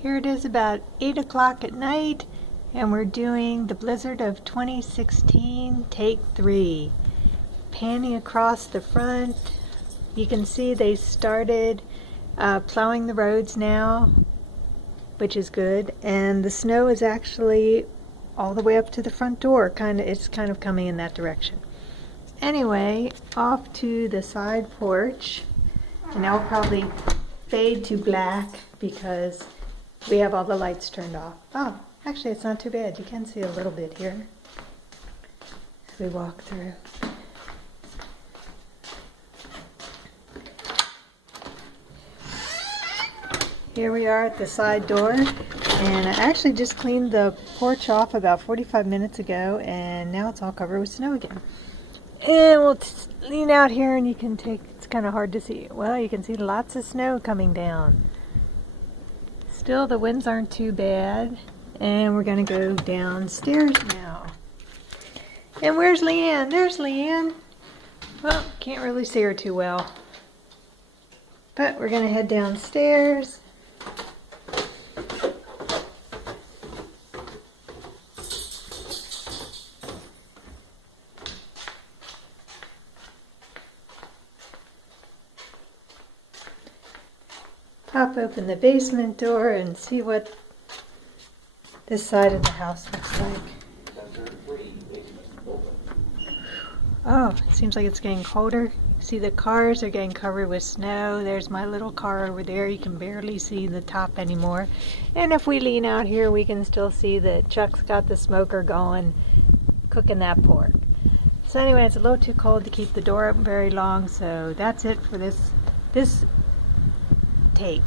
Here it is about 8 o'clock at night, and we're doing the blizzard of 2016, take 3. Panning across the front, you can see they started plowing the roads now, which is good, and the snow is actually all the way up to the front door. It's kind of coming in that direction. Anyway, off to the side porch, and I'll probably fade to black because we have all the lights turned off. Oh, actually it's not too bad. You can see a little bit here as we walk through. Here we are at the side door, and I actually just cleaned the porch off about 45 minutes ago, and now it's all covered with snow again. And we'll lean out here and you can take, it's kind of hard to see. Well, you can see lots of snow coming down. Still, the winds aren't too bad, and we're going to go downstairs now. And where's Leanne? There's Leanne. Well, can't really see her too well. But we're going to head downstairs. Pop open the basement door and see what this side of the house looks like. Oh, it seems like it's getting colder. See, the cars are getting covered with snow. There's my little car over there. You can barely see the top anymore. And if we lean out here, we can still see that Chuck's got the smoker going, cooking that pork. So anyway, it's a little too cold to keep the door open very long, so that's it for this take.